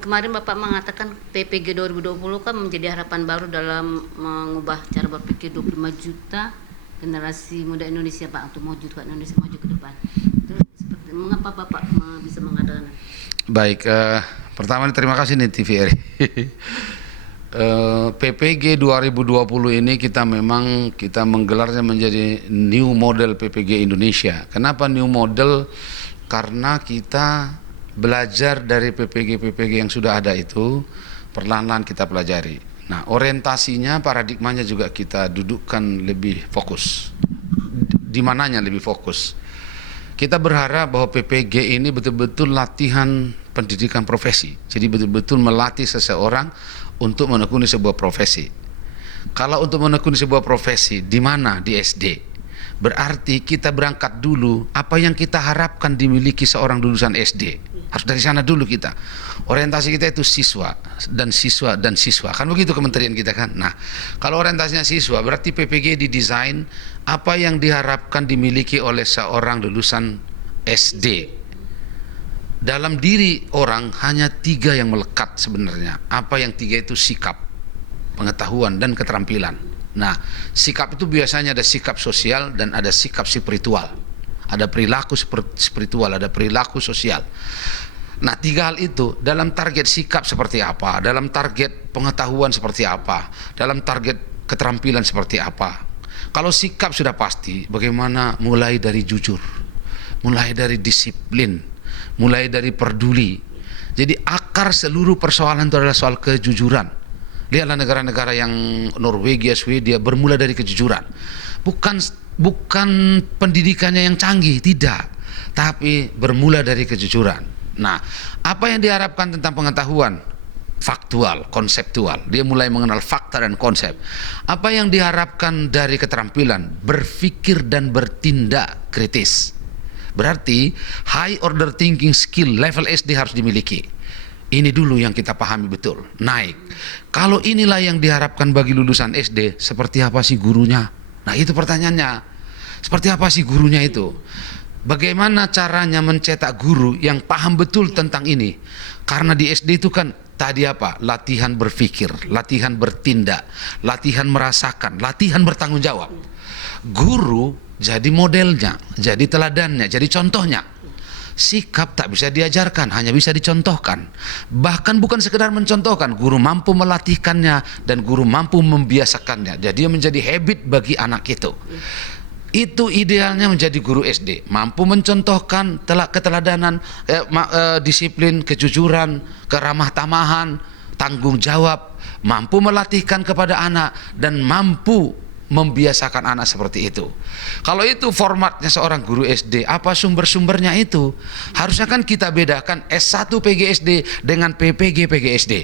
Kemarin Bapak mengatakan PPG 2020 kan menjadi harapan baru dalam mengubah cara berpikir 25 juta generasi muda Indonesia Pak, untuk maju ke Indonesia maju ke depan. Terus mengapa Bapak bisa mengatakan? Baik, pertama terima kasih nih TVRI. PPG 2020 ini kita menggelarnya menjadi new model PPG Indonesia. Kenapa new model? Karena kita belajar dari PPG yang sudah ada itu, perlahan-lahan kita pelajari. Nah, orientasinya, paradigmanya juga kita dudukkan lebih fokus. Di mananya lebih fokus? Kita berharap bahwa PPG ini betul-betul latihan pendidikan profesi. Jadi betul-betul melatih seseorang untuk menekuni sebuah profesi. Kalau untuk menekuni sebuah profesi, di mana? Di SD. Berarti kita berangkat dulu, apa yang kita harapkan dimiliki seorang lulusan SD. Harus dari sana dulu kita. Orientasi kita itu siswa dan siswa dan siswa. Kan begitu kementerian kita kan. Nah, kalau orientasinya siswa, berarti PPG didesain apa yang diharapkan dimiliki oleh seorang lulusan SD. Dalam diri orang hanya 3 yang melekat sebenarnya. Apa yang 3 itu? Sikap, pengetahuan, dan keterampilan. Nah, sikap itu biasanya ada sikap sosial dan ada sikap spiritual. Ada perilaku spiritual, ada perilaku sosial. Nah, 3 hal itu dalam target sikap seperti apa, dalam target pengetahuan seperti apa, dalam target keterampilan seperti apa. Kalau sikap sudah pasti, bagaimana mulai dari jujur, mulai dari disiplin, mulai dari peduli. Jadi akar seluruh persoalan itu adalah soal kejujuran. Lihatlah negara-negara yang Norwegia, Swedia bermula dari kejujuran. Bukan pendidikannya yang canggih, tidak, tapi bermula dari kejujuran. Nah, apa yang diharapkan tentang pengetahuan? Faktual, konseptual. Dia mulai mengenal fakta dan konsep. Apa yang diharapkan dari keterampilan? Berpikir dan bertindak kritis. Berarti high order thinking skill level SD harus dimiliki. Ini dulu yang kita pahami betul, naik. Kalau inilah yang diharapkan bagi lulusan SD, seperti apa sih gurunya? Nah, itu pertanyaannya. Seperti apa sih gurunya itu? Bagaimana caranya mencetak guru yang paham betul tentang ini? Karena di SD itu kan tadi apa? Latihan berpikir, latihan bertindak, latihan merasakan, latihan bertanggung jawab. Guru jadi modelnya, jadi teladannya, jadi contohnya. Sikap tak bisa diajarkan, hanya bisa dicontohkan. Bahkan bukan sekedar mencontohkan, guru mampu melatihkannya dan guru mampu membiasakannya. Jadi menjadi habit bagi anak itu. Itu idealnya menjadi guru SD, mampu mencontohkan keteladanan, disiplin, kejujuran, keramah tamahan, tanggung jawab, mampu melatihkan kepada anak dan mampu membiasakan anak seperti itu. Kalau itu formatnya seorang guru SD, apa sumber-sumbernya itu? Harusnya kan kita bedakan S1 PGSD dengan PPG PGSD.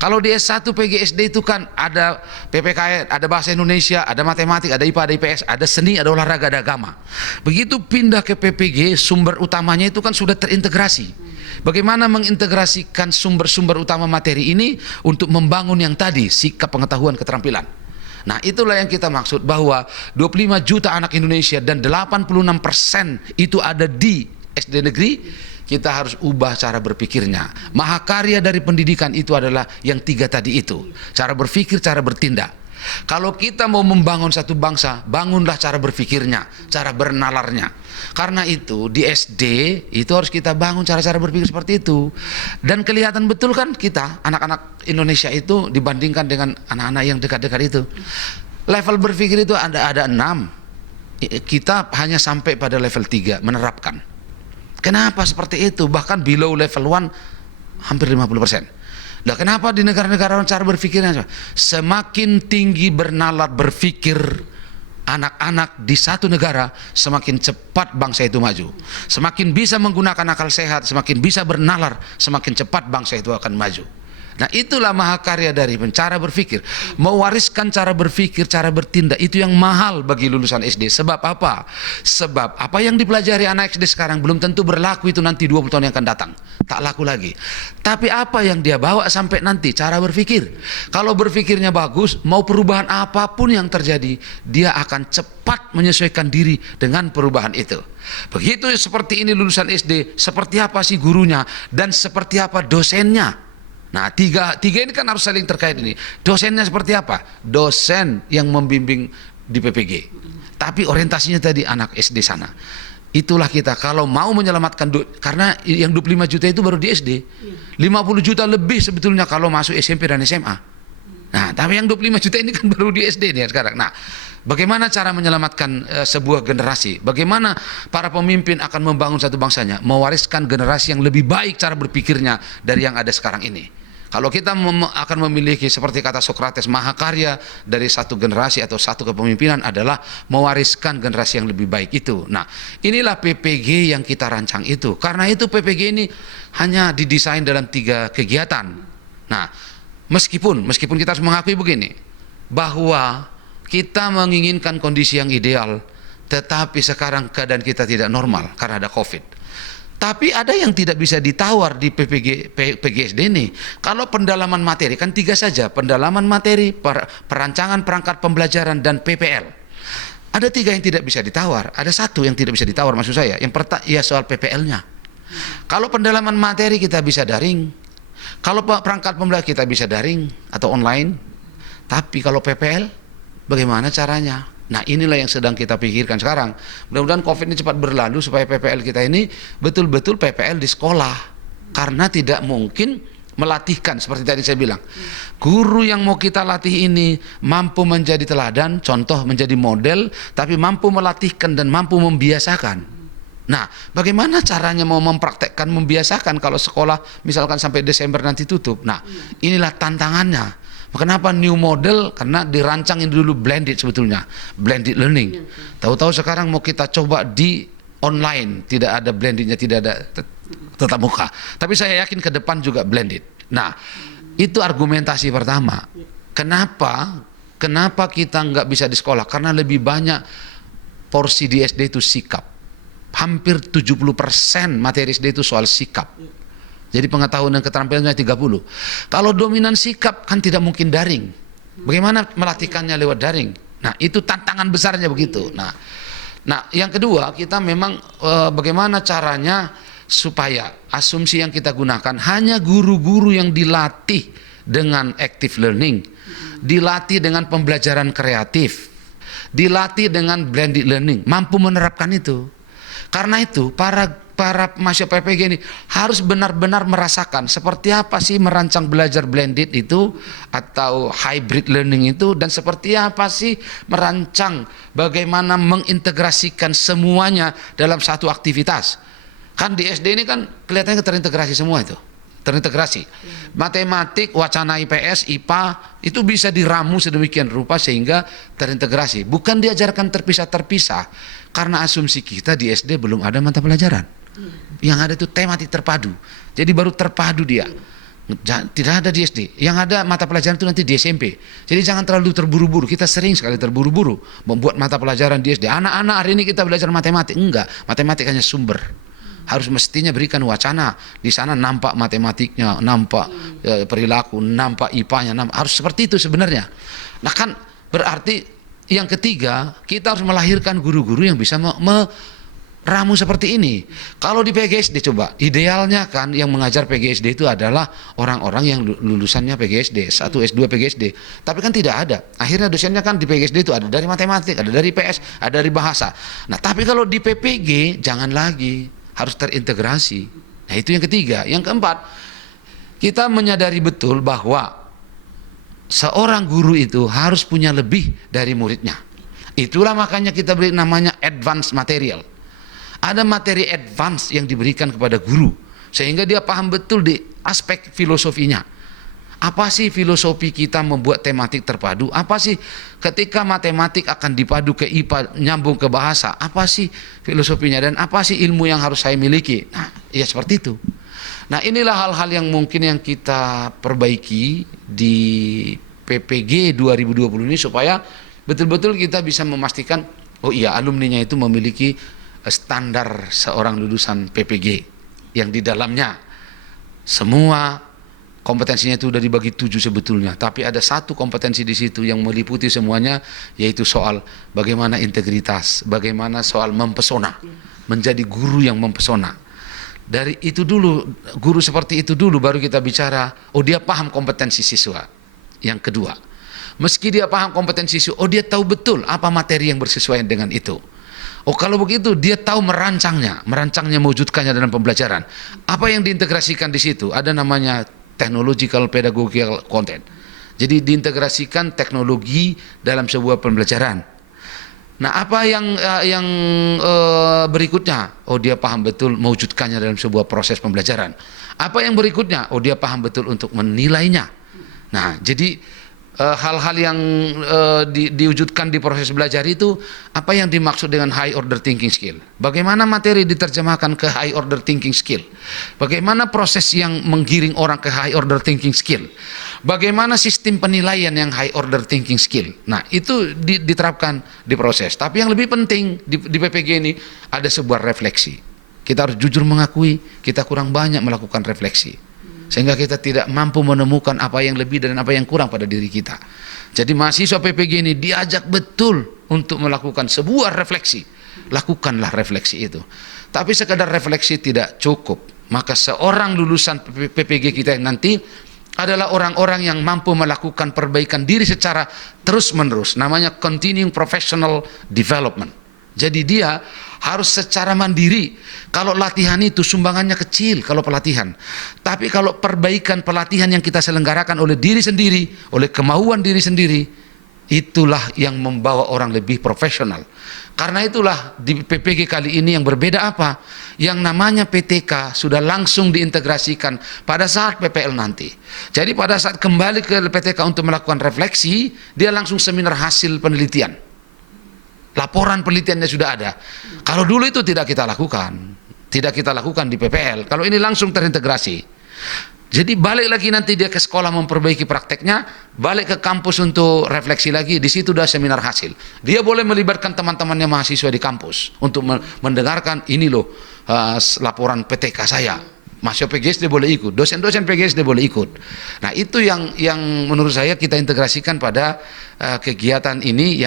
Kalau di S1 PGSD itu kan ada PPKN, ada bahasa Indonesia, ada matematik, ada IPA, ada IPS, ada seni, ada olahraga, ada agama. Begitu pindah ke PPG, sumber utamanya itu kan sudah terintegrasi. Bagaimana mengintegrasikan sumber-sumber utama materi ini untuk membangun yang tadi, sikap, pengetahuan, keterampilan. Nah, itulah yang kita maksud, bahwa 25 juta anak Indonesia dan 86% itu ada di SD negeri. Kita harus ubah cara berpikirnya. Mahakarya dari pendidikan itu adalah yang 3 tadi itu. Cara berpikir, cara bertindak. Kalau kita mau membangun satu bangsa, bangunlah cara berpikirnya, cara bernalarnya. Karena itu di SD itu harus kita bangun cara-cara berpikir seperti itu. Dan kelihatan betul kan kita, anak-anak Indonesia itu dibandingkan dengan anak-anak yang dekat-dekat itu. Level berpikir itu ada 6. Kita hanya sampai pada level 3 menerapkan. Kenapa seperti itu? Bahkan below level 1 hampir 50%. Nah, kenapa di negara-negara cara berpikirnya semakin tinggi bernalar berpikir anak-anak di satu negara, semakin cepat bangsa itu maju. Semakin bisa menggunakan akal sehat, semakin bisa bernalar, semakin cepat bangsa itu akan maju. Nah, itulah mahakarya dari cara berpikir. Mewariskan cara berpikir, cara bertindak, itu yang mahal bagi lulusan SD. Sebab apa? Sebab apa yang dipelajari anak SD sekarang belum tentu berlaku itu nanti 20 tahun yang akan datang. Tak laku lagi. Tapi apa yang dia bawa sampai nanti? Cara berpikir. Kalau berpikirnya bagus, mau perubahan apapun yang terjadi, dia akan cepat menyesuaikan diri dengan perubahan itu. Begitu seperti ini lulusan SD, seperti apa sih gurunya dan seperti apa dosennya. Nah, tiga ini kan harus saling terkait ini. Dosennya seperti apa? Dosen yang membimbing di PPG. Tapi orientasinya tadi anak SD sana. Itulah kita kalau mau menyelamatkan karena yang 25 juta itu baru di SD. 50 juta lebih sebetulnya kalau masuk SMP dan SMA. Nah, tapi yang 25 juta ini kan baru di SD nih sekarang. Nah, bagaimana cara menyelamatkan sebuah generasi? Bagaimana para pemimpin akan membangun satu bangsanya? Mewariskan generasi yang lebih baik cara berpikirnya dari yang ada sekarang ini. Kalau kita akan memiliki seperti kata Socrates, mahakarya dari satu generasi atau satu kepemimpinan adalah mewariskan generasi yang lebih baik itu. Nah, inilah PPG yang kita rancang itu. Karena itu PPG ini hanya didesain dalam 3 kegiatan. Nah, meskipun kita harus mengakui begini, bahwa kita menginginkan kondisi yang ideal, tetapi sekarang keadaan kita tidak normal karena ada COVID. Tapi ada yang tidak bisa ditawar di PGSD ini. Kalau pendalaman materi, kan 3 saja, pendalaman materi, perancangan perangkat pembelajaran, dan PPL. Ada 3 yang tidak bisa ditawar, ada 1 yang tidak bisa ditawar maksud saya. Yang pertama, ya soal PPL-nya. Kalau pendalaman materi kita bisa daring, kalau perangkat pembelajaran kita bisa daring atau online, tapi kalau PPL, bagaimana caranya? Nah, inilah yang sedang kita pikirkan sekarang. Mudah-mudahan COVID ini cepat berlalu supaya PPL kita ini betul-betul PPL di sekolah. Karena tidak mungkin melatihkan seperti tadi saya bilang. Guru yang mau kita latih ini mampu menjadi teladan, contoh menjadi model, tapi mampu melatihkan dan mampu membiasakan. Nah, bagaimana caranya mau mempraktekkan, membiasakan kalau sekolah misalkan sampai Desember nanti tutup? Nah, inilah tantangannya. Kenapa new model? Karena dirancangin dulu blended sebetulnya, blended learning. Tahu-tahu sekarang mau kita coba di online, tidak ada blendednya, tidak ada tetap muka. Tapi saya yakin ke depan juga blended. Nah, itu argumentasi pertama. Kenapa kita nggak bisa di sekolah? Karena lebih banyak porsi di SD itu sikap. Hampir 70% materi SD itu soal sikap. Jadi pengetahuan dan keterampilannya 30. Kalau dominan sikap kan tidak mungkin daring. Bagaimana melatihkannya lewat daring? Nah, itu tantangan besarnya begitu. Nah, yang kedua kita memang bagaimana caranya supaya asumsi yang kita gunakan hanya guru-guru yang dilatih dengan active learning, dilatih dengan pembelajaran kreatif, dilatih dengan blended learning, mampu menerapkan itu. Karena itu para mahasiswa PPG ini harus benar-benar merasakan seperti apa sih merancang belajar blended itu atau hybrid learning itu, dan seperti apa sih merancang bagaimana mengintegrasikan semuanya dalam satu aktivitas. Kan di SD ini kan kelihatannya terintegrasi semua itu. Terintegrasi. Matematik, wacana IPS, IPA itu bisa diramu sedemikian rupa sehingga terintegrasi. Bukan diajarkan terpisah-terpisah karena asumsi kita di SD belum ada mata pelajaran. Yang ada itu tematik terpadu. Jadi baru terpadu dia. Tidak ada di SD. Yang ada mata pelajaran itu nanti di SMP. Jadi jangan terlalu terburu-buru. Kita sering sekali terburu-buru membuat mata pelajaran di SD. Anak-anak hari ini kita belajar matematik. Enggak, matematik hanya sumber. Harus mestinya berikan wacana. Di sana nampak matematiknya, nampak perilaku, nampak IPA-nya, harus seperti itu sebenarnya. Nah kan berarti yang ketiga, kita harus melahirkan guru-guru yang bisa meramu seperti ini. Kalau di PGSD coba, idealnya kan yang mengajar PGSD itu adalah orang-orang yang lulusannya PGSD, 1 S2 PGSD. Tapi kan tidak ada. Akhirnya dosennya kan di PGSD itu ada dari matematik, ada dari PS, ada dari bahasa. Nah, tapi kalau di PPG jangan lagi. Harus terintegrasi. Nah, itu yang ketiga. Yang keempat, kita menyadari betul bahwa seorang guru itu harus punya lebih dari muridnya. Itulah makanya kita beri namanya advance material. Ada materi advance yang diberikan kepada guru sehingga dia paham betul di aspek filosofinya. Apa sih filosofi kita membuat tematik terpadu? Apa sih ketika matematik akan dipadu ke IPA, nyambung ke bahasa? Apa sih filosofinya dan apa sih ilmu yang harus saya miliki? Nah, ya seperti itu. Nah, inilah hal-hal yang mungkin yang kita perbaiki di PPG 2020 ini supaya betul-betul kita bisa memastikan, oh iya, alumninya itu memiliki standar seorang lulusan PPG yang di dalamnya semua kompetensinya itu sudah dibagi 7 sebetulnya, tapi ada 1 kompetensi di situ yang meliputi semuanya, yaitu soal bagaimana integritas, bagaimana soal mempesona, menjadi guru yang mempesona. Dari itu dulu, guru seperti itu dulu baru kita bicara, oh dia paham kompetensi siswa. Yang kedua, meski dia paham kompetensi siswa, oh dia tahu betul apa materi yang bersesuaian dengan itu. Oh kalau begitu dia tahu merancangnya mewujudkannya dalam pembelajaran. Apa yang diintegrasikan di situ? Ada namanya technological pedagogical content. Jadi diintegrasikan teknologi dalam sebuah pembelajaran. Nah apa yang berikutnya? Oh dia paham betul mewujudkannya dalam sebuah proses pembelajaran. Apa yang berikutnya? Oh dia paham betul untuk menilainya. Nah jadi hal-hal yang diwujudkan di proses belajar itu apa yang dimaksud dengan high order thinking skill. Bagaimana materi diterjemahkan ke high order thinking skill. Bagaimana proses yang menggiring orang ke high order thinking skill. Bagaimana sistem penilaian yang high order thinking skill. Nah itu diterapkan di proses. Tapi yang lebih penting di PPG ini ada sebuah refleksi. Kita harus jujur mengakui kita kurang banyak melakukan refleksi. Sehingga kita tidak mampu menemukan apa yang lebih dan apa yang kurang pada diri kita. Jadi mahasiswa PPG ini diajak betul untuk melakukan sebuah refleksi. Lakukanlah refleksi itu. Tapi sekadar refleksi tidak cukup. Maka seorang lulusan PPG kita nanti adalah orang-orang yang mampu melakukan perbaikan diri secara terus-menerus. Namanya continuing professional development. Jadi dia harus secara mandiri. Kalau latihan itu sumbangannya kecil kalau pelatihan. Tapi kalau perbaikan pelatihan yang kita selenggarakan oleh diri sendiri, oleh kemauan diri sendiri, itulah yang membawa orang lebih profesional. Karena itulah di PPG kali ini yang berbeda apa? Yang namanya PTK sudah langsung diintegrasikan pada saat PPL nanti. Jadi pada saat kembali ke PTK untuk melakukan refleksi, dia langsung seminar hasil penelitian. Laporan penelitiannya sudah ada. Kalau dulu itu tidak kita lakukan. Tidak kita lakukan di PPL. Kalau ini langsung terintegrasi. Jadi balik lagi nanti dia ke sekolah memperbaiki prakteknya, balik ke kampus untuk refleksi lagi, di situ udah seminar hasil. Dia boleh melibatkan teman-temannya mahasiswa di kampus untuk mendengarkan ini loh laporan PTK saya. Mahasiswa PGSD boleh ikut, dosen-dosen PGSD boleh ikut. Nah itu yang menurut saya kita integrasikan pada kegiatan ini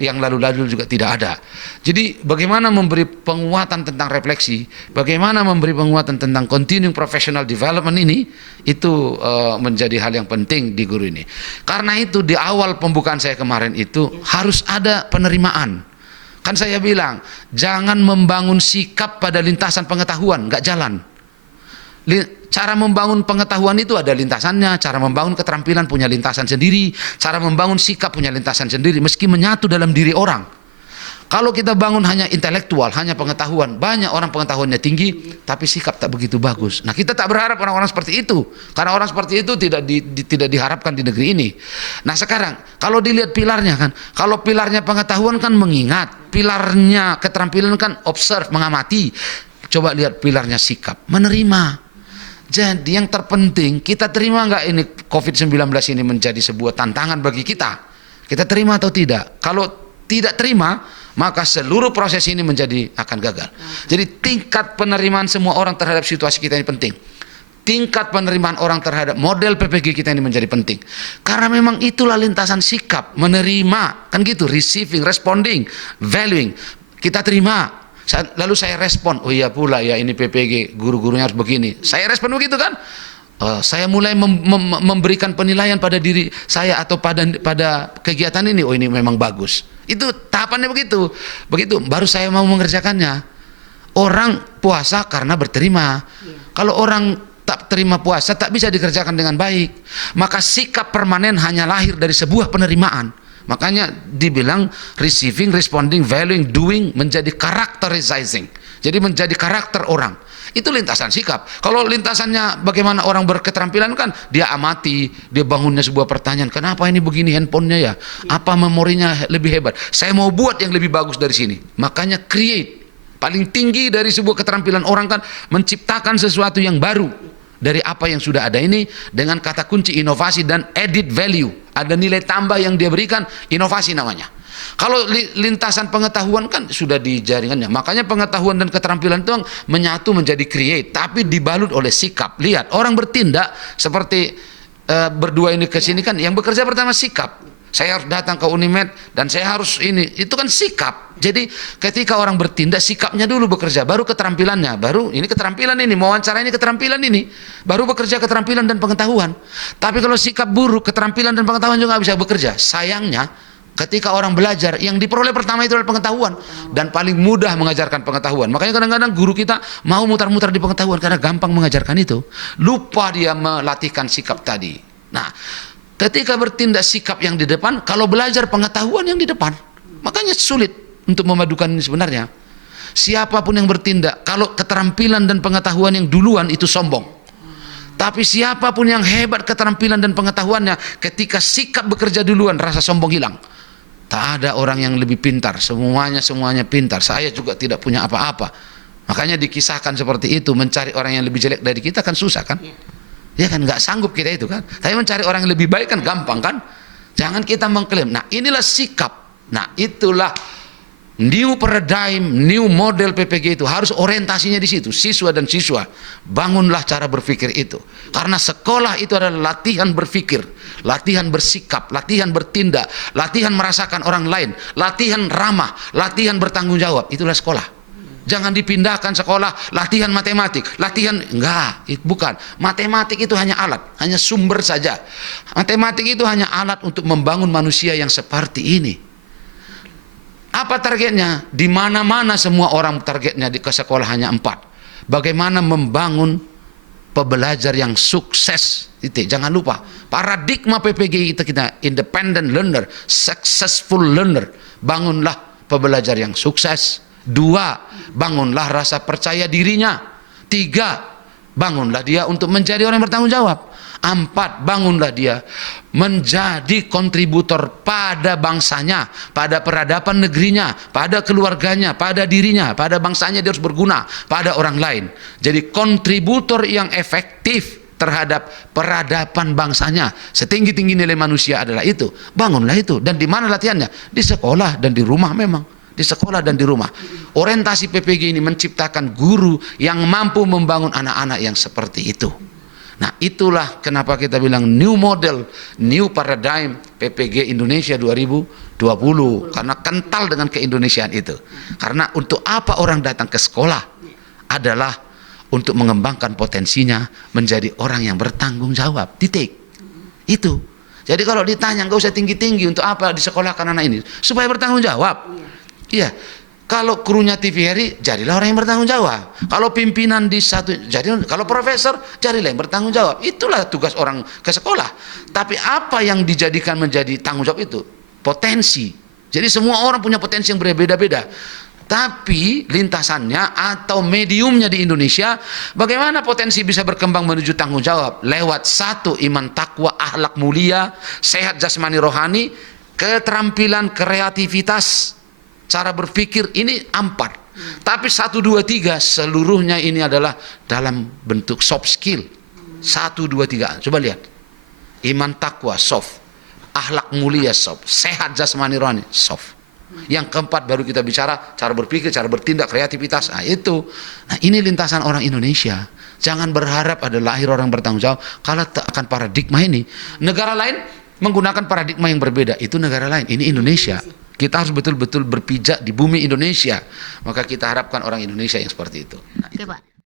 yang lalu-lalu juga tidak ada. Jadi bagaimana memberi penguatan tentang refleksi, bagaimana memberi penguatan tentang continuing professional development ini, itu menjadi hal yang penting di guru ini. Karena itu di awal pembukaan saya kemarin itu harus ada penerimaan. Kan saya bilang, jangan membangun sikap pada lintasan pengetahuan, nggak jalan. Cara membangun pengetahuan itu ada lintasannya, cara membangun keterampilan punya lintasan sendiri, cara membangun sikap punya lintasan sendiri, meski menyatu dalam diri orang. Kalau kita bangun hanya intelektual, hanya pengetahuan, banyak orang pengetahuannya tinggi, tapi sikap tak begitu bagus. Nah kita tak berharap orang-orang seperti itu, karena orang seperti itu tidak diharapkan di negeri ini. Nah sekarang, kalau dilihat pilarnya kan, kalau pilarnya pengetahuan kan mengingat, pilarnya keterampilan kan observe, mengamati. Coba lihat pilarnya sikap, menerima. Jadi yang terpenting, kita terima nggak ini COVID-19 ini menjadi sebuah tantangan bagi kita? Kita terima atau tidak? Kalau tidak terima, maka seluruh proses ini akan gagal. Jadi tingkat penerimaan semua orang terhadap situasi kita ini penting. Tingkat penerimaan orang terhadap model PPG kita ini menjadi penting. Karena memang itulah lintasan sikap, menerima, kan gitu, receiving, responding, valuing. Kita terima. Lalu saya respon, oh iya pula ya ini PPG, guru-gurunya harus begini. Saya respon begitu kan? Saya mulai memberikan penilaian pada diri saya atau pada kegiatan ini, oh ini memang bagus. Itu tahapannya begitu. Begitu baru saya mau mengerjakannya. Orang puasa karena berterima. Kalau orang tak terima puasa tak bisa dikerjakan dengan baik. Maka sikap permanen hanya lahir dari sebuah penerimaan. Makanya dibilang receiving, responding, valuing, doing menjadi characterizing. Jadi menjadi karakter orang. Itu lintasan sikap. Kalau lintasannya bagaimana orang berketerampilan kan dia amati, dia bangunnya sebuah pertanyaan, kenapa ini begini handphonenya ya? Apa memorinya lebih hebat? Saya mau buat yang lebih bagus dari sini. Makanya create. Paling tinggi dari sebuah keterampilan orang kan menciptakan sesuatu yang baru dari apa yang sudah ada ini dengan kata kunci inovasi dan added value. Ada nilai tambah yang dia berikan, inovasi namanya. Kalau lintasan pengetahuan kan sudah di jaringannya. Makanya pengetahuan dan keterampilan itu menyatu menjadi create, tapi dibalut oleh sikap. Lihat, orang bertindak seperti berdua ini ke sini kan, yang bekerja pertama sikap. saya harus datang ke Unimed dan saya harus ini. Itu kan sikap. Jadi ketika orang bertindak, sikapnya dulu bekerja, baru keterampilannya, baru ini keterampilan ini, mewawancara ini keterampilan ini, baru bekerja keterampilan dan pengetahuan. Tapi kalau sikap buruk, keterampilan dan pengetahuan juga nggak bisa bekerja. Sayangnya ketika orang belajar, yang diperoleh pertama itu adalah pengetahuan, dan paling mudah mengajarkan pengetahuan. Makanya kadang-kadang guru kita mau mutar-mutar di pengetahuan karena gampang mengajarkan itu, lupa dia melatihkan sikap tadi. Nah, ketika bertindak sikap yang di depan, kalau belajar pengetahuan yang di depan, makanya sulit untuk memadukan ini sebenarnya. Siapapun yang bertindak, kalau keterampilan dan pengetahuan yang duluan itu sombong. Tapi siapapun yang hebat keterampilan dan pengetahuannya, ketika sikap bekerja duluan, rasa sombong hilang. Tak ada orang yang lebih pintar, semuanya pintar. Saya juga tidak punya apa-apa. Makanya dikisahkan seperti itu, mencari orang yang lebih jelek dari kita kan susah kan? Ya kan, nggak sanggup kita itu kan. Tapi mencari orang yang lebih baik kan gampang kan. Jangan kita mengklaim. Nah, inilah sikap. Nah, itulah new paradigm, new model PPG itu harus orientasinya di situ. Siswa dan siswa, bangunlah cara berpikir itu. Karena sekolah itu adalah latihan berpikir, latihan bersikap, latihan bertindak, latihan merasakan orang lain, latihan ramah, latihan bertanggung jawab. Itulah sekolah. Jangan dipindahkan sekolah, latihan matematik, latihan, enggak, bukan. Matematik itu hanya alat, hanya sumber saja. Matematik itu hanya alat untuk membangun manusia yang seperti ini. Apa targetnya? Di mana-mana semua orang targetnya ke sekolah hanya 4. Bagaimana membangun pembelajar yang sukses. Jangan lupa, paradigma PPG kita independent learner, successful learner. Bangunlah pembelajar yang sukses. 2, bangunlah rasa percaya dirinya. 3, bangunlah dia untuk menjadi orang yang bertanggung jawab. 4, bangunlah dia menjadi kontributor pada bangsanya, pada peradaban negerinya, pada keluarganya, pada dirinya, pada bangsanya. Dia harus berguna pada orang lain. Jadi kontributor yang efektif terhadap peradaban bangsanya. Setinggi-tinggi nilai manusia adalah itu. Bangunlah itu. Dan di mana latihannya? Di sekolah dan di rumah memang. Di sekolah dan di rumah. Orientasi PPG ini menciptakan guru yang mampu membangun anak-anak yang seperti itu. Nah, itulah kenapa kita bilang new model, new paradigm PPG Indonesia 2020. Karena kental dengan keindonesiaan itu. Karena untuk apa orang datang ke sekolah adalah untuk mengembangkan potensinya menjadi orang yang bertanggung jawab. Titik. Itu. Jadi kalau ditanya, nggak usah tinggi-tinggi, untuk apa disekolahkan anak ini? Supaya bertanggung jawab. Iya, kalau krunya TVRI, jadilah orang yang bertanggung jawab. Kalau pimpinan di satu, kalau profesor, jadilah yang bertanggung jawab. Itulah tugas orang ke sekolah. Tapi apa yang dijadikan menjadi tanggung jawab itu? Potensi. Jadi semua orang punya potensi yang berbeda-beda. Tapi lintasannya atau mediumnya di Indonesia, bagaimana potensi bisa berkembang menuju tanggung jawab? Lewat 1, iman takwa, akhlak mulia, sehat jasmani rohani, keterampilan, kreativitas, cara berpikir, ini 4. Tapi 1, 2, 3 seluruhnya ini adalah dalam bentuk soft skill. 1, 2, 3. Coba lihat. Iman takwa soft, akhlak mulia soft, sehat jasmani rohani soft. Yang keempat baru kita bicara cara berpikir, cara bertindak, kreativitas. Nah, itu. Nah, ini lintasan orang Indonesia. Jangan berharap ada lahir orang bertanggung jawab kalau tak akan paradigma ini. Negara lain menggunakan paradigma yang berbeda. Itu negara lain. Ini Indonesia. Kita harus betul-betul berpijak di bumi Indonesia. Maka kita harapkan orang Indonesia yang seperti itu. Nah, Oke, Pak.